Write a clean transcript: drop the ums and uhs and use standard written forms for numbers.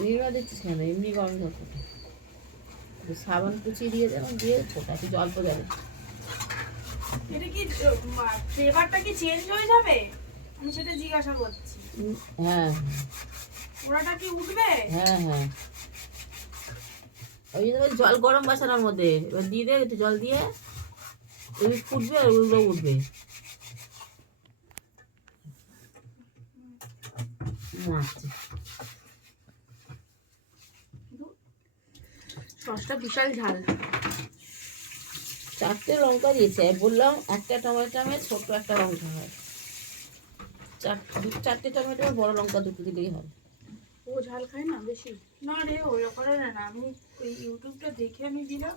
নির্মা দিচ্ছিস কেন? এমনি গরম জল ফোটা, সাবান কুচিয়ে দিয়ে যেমন দিয়ে ফোটা, একটু অল্প জলে। এটা কি ফ্লেভারটা কি চেঞ্জ হয়ে যাবে? আমি সেটা জিজ্ঞাসা করছি। হ্যাঁ ওরাটা কি উঠবে? হ্যাঁ হ্যাঁ, ওই জন্য জল গরম বসানোর মধ্যে এবার দিয়ে দে, একটু জল দিয়ে এমনি ফুটবে আর ওগুলো উঠবে। সসটা বিশাল ঝাল। 4টে লঙ্কা দিয়েছে, বললাম একটা টমেটো ছোট্ট একটা লঙ্কা হয়, 4টে টমেটো বড় লঙ্কা 2টো দিলেই হয়। ও ঝাল খায় না বেশি? না রে, ওই করে না, আমি ওই ইউটিউবটা দেখে আমি দিলাম।